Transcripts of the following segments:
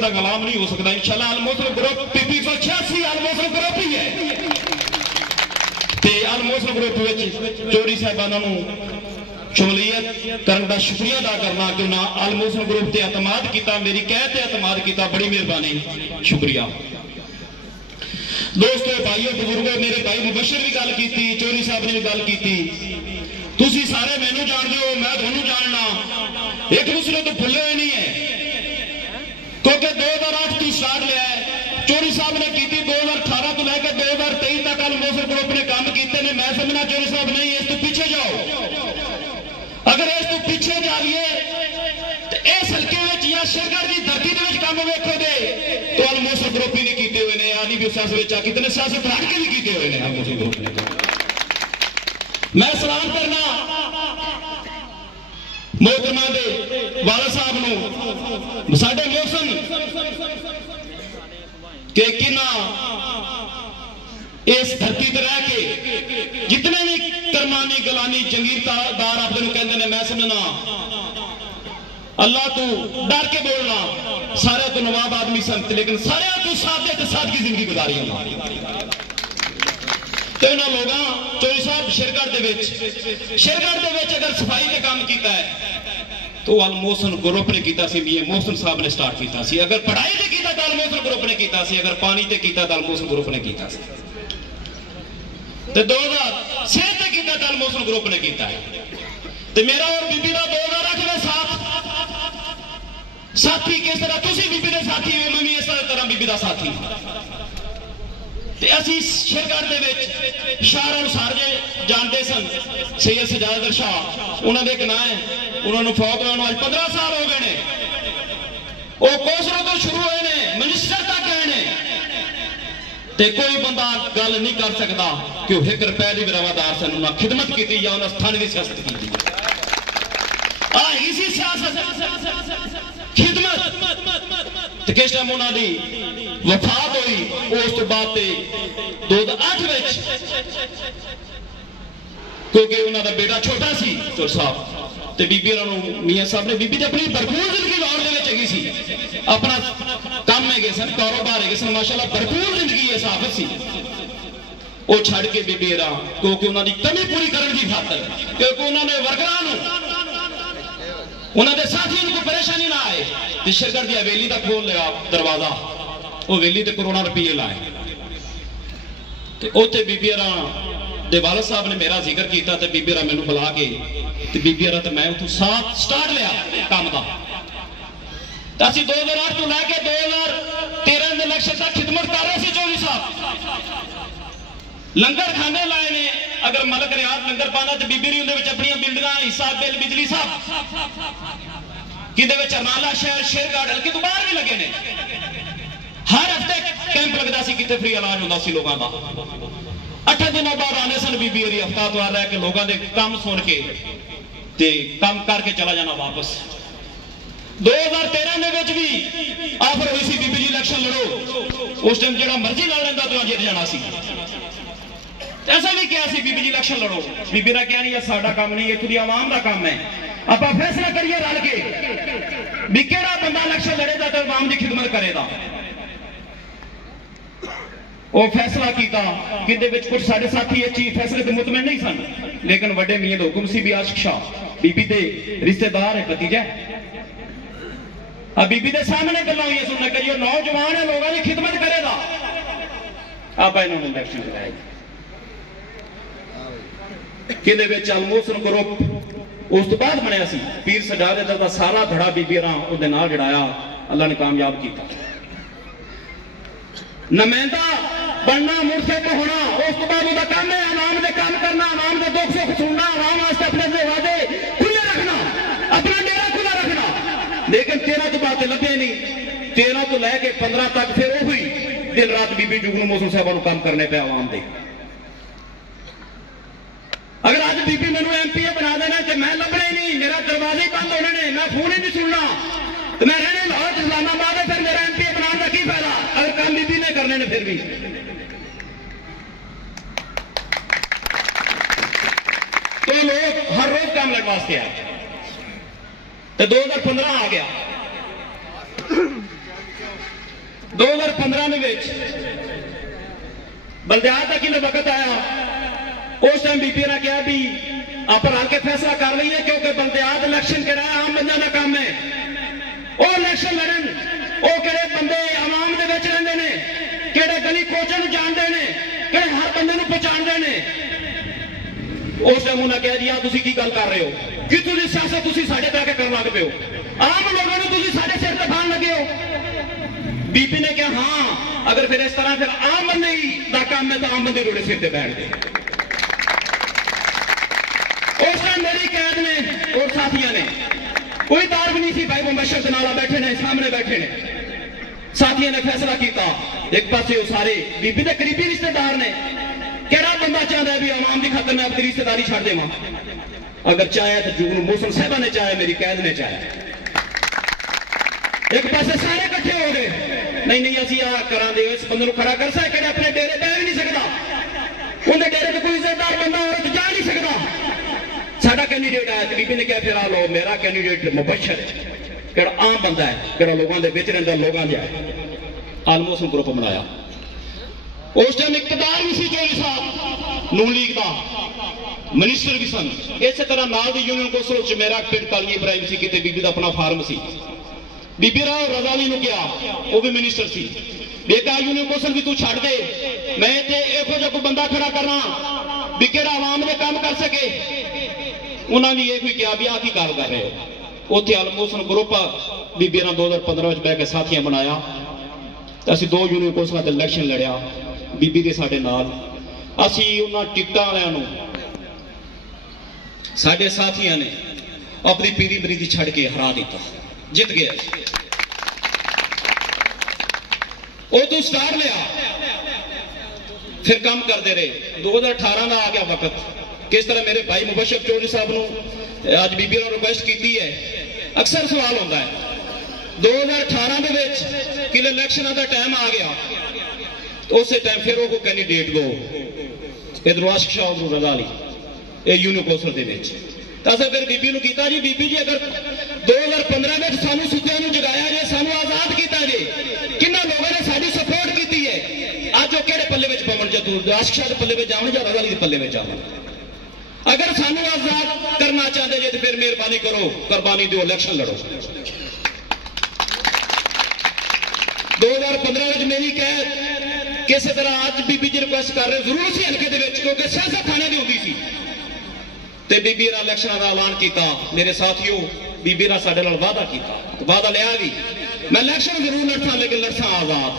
का गुलाम नहीं हो सकता इंशाल्लाह। अल-मुस्लिम ग्रुप 386 अल-मुस्लिम ग्रुप ही है ते अल-मुस्लिम ग्रुप विच चौधरी साहबाना नूं शमूलियत करने का शुक्रिया अदा करना कि उन्हें अल-मुस्लिम ग्रुप से एतमाद किया, मेरी कह ते एतमाद किया, बड़ी मेहरबानी, शुक्रिया। दोस्तों भाइयों बुजुर्गों, मेरे भाई मुबशर भी गल की, चौधरी साहब ने भी गल की, तुसी सारे मैनू जानते हो, मैं तुहानू जानना, एक दूसरे तो भुले हुए नहीं है क्योंकि 2008 तू स्टार्ट लिया है। चौधरी साहब ने की 2018 तो लैके 2023 तक अल-मुस्लिम ग्रुप ने काम किए ने। मैं समझना चौधरी साहब नहीं, इस तो पीछे जाओ, अगर इस तो पीछे जाइए तो इस हल्के या शेरगढ़ की धरती काम वेखोगे तो अल-मुस्लिम ग्रुप ही नहीं किए हुए हैं। आदि भी सियासत कितने सियासत हट के भी किए हुए हैं अल-मुस्लिम ग्रुप ने। मैं सलाम करना मोहतरमा दे वाला साहब नूं, साडे मोहसन के किना इस धरती पर रह के जितने भी करमानी गलानी जंगीरदार अपने कहते हैं, मैं समझना अल्लाह तू डर के बोलना, सारे तो नवाब आदमी संत लेकिन सारे तू सादगी जिंदगी गुजारी तो इन्होंने लोगों चौधरी साहब शेरगढ़ अगर सफाई के काम किया है तो अल-मुहसन ग्रुप ने किया, मोहसन साहब ने स्टार्ट किया। अगर पढ़ाई से किया तो अल-मुहसन ग्रुप ने किया, अगर पानी से किया तो अल-मुहसन ग्रुप ने किया, 2006 से किया तो अल-मुहसन ग्रुप ने किया है। तो मेरा और बीबी का 2008 में साथी किस तरह तुसी बीबी के साथी हो, मैं भी इस तरह बीबी का साथी। असी शेरगढ़ दे विच शाह अनुसार जे जानते सन सैयद सजाद शाह, उन्होंने एक ना है, उन्होंने फौत होने आज 15 साल हो गए ने। वो कोसरों तो शुरू हुए ने, मिनिस्टर तक गए ने, ते कोई बंदा गल नहीं कर सकता कि वह 1 रुपए की बराबरदार सन, उन्हें खिदमत की या उन्हें स्थान की सियासत की। इसी सियासत खिदमत किस टाइम उन्होंने वफात हुई, उस तो बाद 2008 क्योंकि उन्होंने बेटा छोटा सी चौर साहब ते बीबी मियां साहब ने बीबी अपनी भरपूर जिंदगी लाहौर हैगी सी, अपना काम है गए सन, कारोबार है सन, माशाल्लाह भरपूर जिंदगी है साहब सी। वो छड़ के बीबी क्योंकि उन्होंने कमी पूरी करने की खातर, क्योंकि उन्होंने वर्करां उन्होंने साथियों को परेशानी ना आए, शेरगढ़ की हवेली का खोल लिया दरवाजा, वो हवेली ते करोड़ों रुपये लाए। उत्थे बीबी दे वाला साहब ने मेरा जिक्र किया, तो बीबी मैनू बुला के बीबी तो मैं उतो साथ स्टार्ट लिया काम का। तो असं 2008 तो लैके 2013 के इलेक्शन तक खिदमत कर रहे थे। चौधरी साहब लंगर खाने लाए ने, अगर मलक रियाज लंगर पाना तो बीबी ने अपनी बिल्डिंग हिसाब बिल बिजली साहब कि अरनाला शहर शेरगढ़ हल्के तो बाहर भी लगे ने। हर हफ्ते कैंप लगता सी, कितने फ्री इलाज होता सी लोगों का। 8 दिनों बाद आने सन बीबी हफ्तावार रह के लोगों के काम सुन के ते काम करके चला जाना वापस। 2013 भी ऑफर हुई सी बीबी जी इलेक्शन लड़ो, उस टाइम जो मर्जी लड़ लेंदा तो जित जाना सी। ऐसा भी क्या सी बीबी जी इलेक्शन लड़ो, बीबी ने क्या नहीं साडा काम नहीं, इत्थों दी आवाम दा काम है, आप फैसला करिए रल के भी केड़ा बंदा इलेक्शन लड़ेगा तो आवाम की खिदमत करेगा। वो फैसला किया कि कुछ साढ़े साथी ये चीज फैसले तो मुतमैन नहीं सन, लेकिन वड्डे मियां दा हुक्म सी भी आशिक शाह बीबी दे रिश्तेदार है, भतीजा अब बीबी के सामने गल्लां हुई सुनने करिए, नौजवान है लोगों की खिदमत करेगा। आप इन्होंने इलेक्शन कराए कि अल-मुहसन ग्रुप उस तो बाद बनया सी, पीर सजाद का सारा धड़ा बीबी नाल जड़ाया, अल्लाह ने कामयाब किया। नुमाइंदा बनना मुर्शे को होना, उस तो बाद काम है आवाम के काम करना, आवाम के दुख सुख सुनना, आवाम वास्ते अपने दरवाजे खुले रखना, अपना डेरा खुला रखना। लेकिन 13 तो बात लगे नहीं, 13 तो लैके 15 तक फिर वो हुई दिन रात बीबी जुगनू मोहसन साहब को काम करने पे आवाम दे। अगर आज बीबी मैं MP बना देना तो मैं लभना ही नहीं, मेरा दरवाजे बंद होने ने, मैं फोन ही नहीं सुनना, तो मैं रहने लाहौर इस्लामाबाद है, फिर मेरा MP बनाने का की फायदा अगर काम बीबी ने करने ने। फिर भी तो लोग हर रोज काम लगने वास्ते आए, तो 2015 आ गया 2015 बलदियात का किले वक्त आया, उस टाइम बीबी ने कहा भी आप रल के फैसला कर लीए, क्योंकि बलदियात इलेक्शन करा आम बंदा का काम है। वो इलेक्शन लड़न, वो किहड़े बंदे आवाम दे विच रहिंदे ने, किहड़े गली कोचे नूं जानदे ने, किहड़े हर बंदे नूं पहचानदे ने। उस टाइम उन्हें कहा जी आ तुसीं की गल कर रहे हो कि तुसीं सियासत तुसीं साडे ते आके करन लग पे हो, आम लोगों नूं तुसीं साडे सिर ते फान लगे हो। बीबी ने कहा हाँ अगर फिर इस तरह फिर आम बंदे का काम है तो आम बंदे रोड़े सिर ते बैठ गए। उस टाइम मेरी कैद ने और साथियों ने कोई तार भी नहीं सी, भाई मुबशर के नाल बैठे ने, सामने बैठे ने। साथियों ने फैसला किया, एक पासे वो सारे बीबी के करीबी रिश्तेदार ने, केड़ा बंदा चाहता है भी आवाम की खातर मैं अपनी रिश्तेदारी छड़ देवां, अगर चाहे तो जुगनू मोहसिन साहबा ने चाहे, मेरी कैद ने चाहे। एक पासे सारे इकट्ठे हो गए, नहीं नहीं असीं आ करांगे, इस बंदे नूं खड़ा कर सकते, अपने डेरे पै भी नहीं सकता, उन्हें डेरे से कोई इज्जतदार बंदा हो तो जा नहीं सकता। साडा कैंडीडेट आया तो बीबी ने कहा फिर आ लो मेरा कैंडीडेट मुबशर है, केड़ा आम बंदा है, केड़ा लोगों के विच रहिंदा, लोगों दे आलमोस्ट ग्रुप बनाया। उस टाइम इकतदार भी सी चौधरी साहब नून लीग का मिनिस्टर भी सन। इस तरह नाल दी यूनियन कौंसल च मेरा पिंड काली इब्राहिम सी, किते बीबी का अपना फार्म सी, बीबी राव रजाली नूं कहा, वो भी मिनिस्टर सी, बेटा यूनियन कौंसल भी तू छड़ दे, मैं ते इहो जिहा कोई बंदा खड़ा करना भी केड़ा आवाम दे काम कर सके। उन्होंने भी ये भी कहा भी आ की गल कर रहे हो। उत्थे अलमोस्ट ग्रुप बीबी ने 2015 बह के साथियां बनाया, असीं 2 यूनियन कौंसलों के इलैक्शन लड़िया, बीबी के साडे नाल, असीं उन्हां टिकटां वालियां नूं साडे साथियां ने अपनी पीरी मरीदी छड़ के हरा दिता, जित गए। वो तो स्टार लिया, फिर काम करते रहे। 2018 का आ गया वक्त, किस तरह मेरे भाई मुबशर चौधरी साहब ने अज बीबी ने रिक्वेस्ट की है। अक्सर सवाल होता है 2018 के किले इलैक्शन का टाइम आ गया, तो उस टाइम फिर वो कैंडीडेट दो इधर आशिक शाह उधर रजा अली यूनियन कौंसल के फिर बीबी ने किया जी, बीबी जी अगर 2015 में सानू सुत्तियां नूं जगाया जे, सानू आजाद किया जे, किन्ना लोगों ने साडी सपोर्ट की है, अज वो किहड़े पल्ले में पवन, जो आशिक शाह के पल्ले में जावन या रजा अली के पल्ले में जावन। अगर सानू आजाद करना चाहते जे तो फिर मेहरबानी करो, कुर्बानी दो, इलैक्शन लड़ो। 2015 में मेरी कैद किसी तरह अज बीबी जी रिक्वेस्ट कर रहे जरूर सी हल्के दे विच, क्योंकि सियासत थाने दी होंदी सी, ते बीबी ने इलैक्शनां दा ऐलान किया। मेरे साथियों बीबी ने साडे नाल वादा किया, वादा लिया भी मैं इलैक्शन जरूर लड़सा, लेकिन लड़सा आजाद।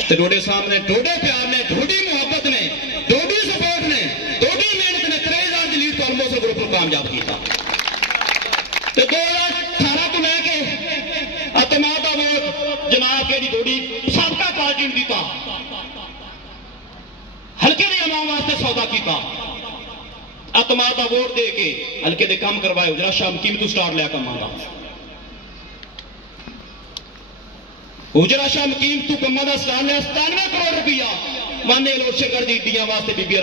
ते डोडे सामने डोडे प्यार ने, डोडी मुहब्बत ने, डोडी सपोर्ट ने, डोडी मेहनत ने 23,000 की लीड तो अलमोस्ट ग्रुप को कामयाब किया। 2018 को लैके अतमाद का वोट जनाब के डोडी सबका पार्टी ने दिता, हल्के के अमाम वास्ते सौदा किया, अतमाद का वोट दे के हल्के के काम करवाए। जरा शाम कीमतू स्टार लिया कमां दा, उजरा शाह मकीम तू कमा का स्टार लिया 97 करोड़ रुपया माने लोशरगढ़ की ईडियां वास्ते बीबी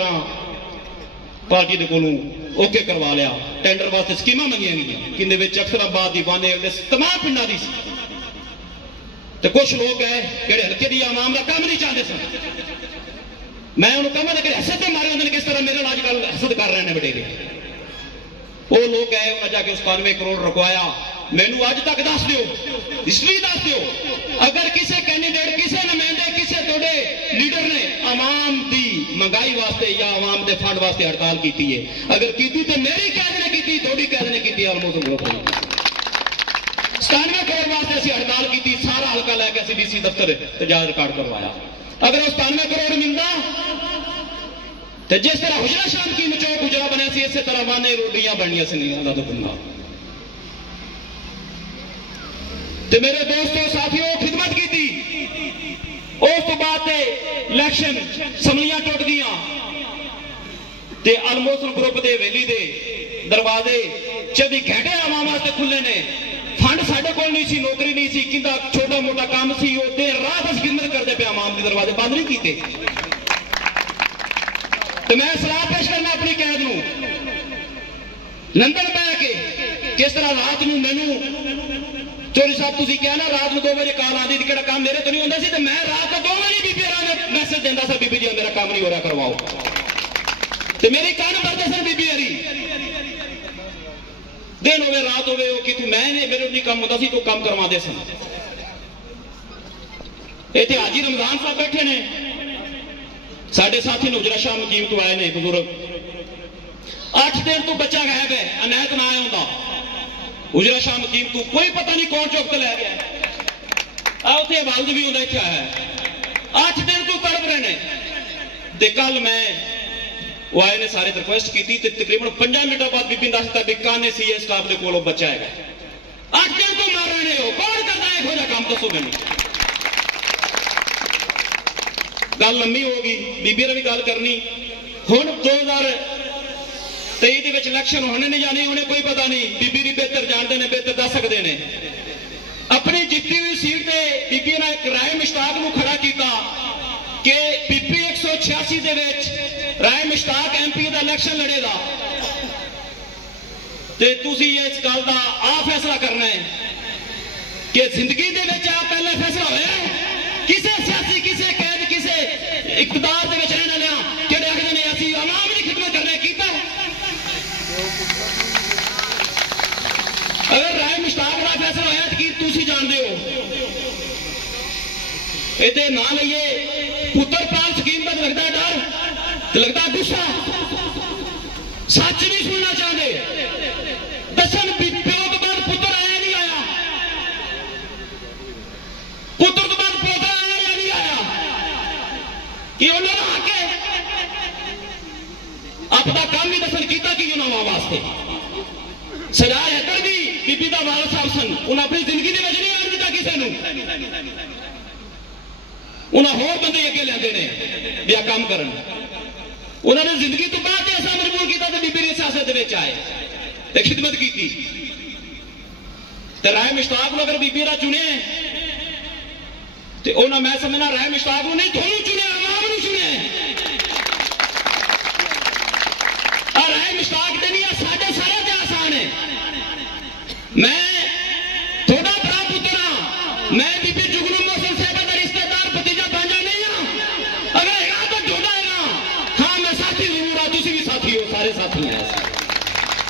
पार्टी के कोलों ओके करवा लिया। टेंडर वास्ते स्कीमां मंगिया गई, किंदे अक्सराबाद की बाने तमाम पिंडा की, तो कुछ लोग है जेडे हल्के की आवाम का काम नहीं चाहते सन। मैं उन्होंने कहा कि हसद मारे होंगे, किस तरह मेरे अजकल हसद कर रहे हैं बटेरे। वो लोग है उन्हें जाके 97 करोड़ रुकवाया। मैनू अज तक दस दो, हिस्टरी दस दो, अगर किसी कैंडीडेट, किसी नुमाइंदे, किसी थोड़े लीडर ने आवाम की महंगाई वास्ते या आवाम के फंड वास्ते हड़ताल की है, अगर की तो मेरी कैद ने की, थोड़ी कैद ने की, ऑलमोस्ट 97 करोड़ वास्ते असं हड़ताल की, सारा हल्का लैके असं डीसी दफ्तर तजाज रिकॉर्ड करवाया। अगर 97 करोड़ मिलता तो जिस तरह हुजरा शाम की चौक गुजरा बनया सी, इस तरह वाने रोटियां बननिया सी अल्लाह तो बंदा। तो मेरे दोस्तों साथियों खिदमत की थी, उस तो बाद इलैक्शन समलियां टुट गई, अलमोस्ट ग्रुप के हवेली के दरवाजे 24 घंटे आवाम वास्ते खुले ने। फंड साढ़े को नहीं सी, नौकरी नहीं सी, कि छोटा मोटा काम सी, वो देर रात अस खिदमत करते पे, आवाम के दरवाजे बंद नहीं किए। तो मैं सलाह पेश करना अपनी कैद नूं लंदन बह के, किस तरह रात नूं मैनू चौधरी साहब तुसी क्या ना रात में 2 बजे कॉल आती थी, केड़ा काम मेरे तो नहीं होंदा सी, ते मैं रात को 2 बजे बीबी हरा मैसेज देंदा सा, बीबी जी मेरा काम नहीं हो रहा करवाओ, ते मेरी कान भरदे सन बीबी हरी। दिन होवे रात होवे कि तू मैं मेरे नहीं काम होंदा सी, तू काम करवांदे सन। इत्थे हाजी रमजान साहब बैठे ने, साडे साथी नुजरा शाह मकीम तो आए ने बुजुर्ग, 8 दिन तो बच्चा गायब है, अनैत ना आया होंदा उजरा शाह मकीम तू, कोई पता नहीं कौन चौक लै गया, उत्थे वालद भी होंदा इत्थे आया, 8 दिन तो तड़प रहे ने। ते कल मैं वो आए ने सारे रिक्वेस्ट की, तकरीबन 5 मिनट बाद बीबी दस दिता भी काने सीए स्टाफ के कोलों बच्चा है, 8 दिन तो मार रहे हो, कौन करता है यहो जिहा काम, दसो मैनूं। गल लंबी होगी, बीबी ने भी गल करनी। हुण 2023 इलेक्शन होने नहीं जाने, उन्हें कोई पता नहीं, बीबी भी बेहतर जानते हैं, बेहतर दस सकते हैं। अपनी जीती हुई सीट से बीबी ने एक राय मुश्ताक को खड़ा किया कि बीबी 186 दे विच राय मुश्ताक MP का इलेक्शन लड़ेगा, ते तुसी इस गल का आ फैसला करना है कि जिंदगी दे विच आ पहले फैसला होया किसे सियासी, किसे कैद, किसे इकतदार दे विच रहने वाले किहड़े आखदे ने असीं आवाम दी खिदमत करने कीता। अगर राय मुश्ताक का फैसला होया तो की तुसी जानदे हो, इहदे ना लईए पुत्र पाल स्कीम का लगता डर, लगता गुस्सा, सच नहीं सुनना चाहते। दसन प्यो तो बाद पुत्र आया नहीं आया, पुत्र तो बाद पोता आया या नहीं आया, कि उन्होंने आके अपना काम भी दसन किया कि उन्होंने वास्ते सजाए हैकर भी बीबी का वाल साहब सन, उन्हें अपनी जिंदगी के नहीं आन दिता किसी को, उन्हें होर बंदे अगे लिया ने भी काम करन, उन्होंने जिंदगी तो बाद ऐसा मजबूर किया तो बीबी ने सियासत में आए ते खिदमत की। राय मुश्ताक को अगर बीबी रा चुने तो उन्हें मैं समझना राय मुश्ताक नहीं थोनू चुने, आवाम ने चुने। राय मुश्ताक ते नहीं, साढ़े सारे ते आसान है। मैं थोड़ा बड़ा पुत्र हाँ, मैं बीबी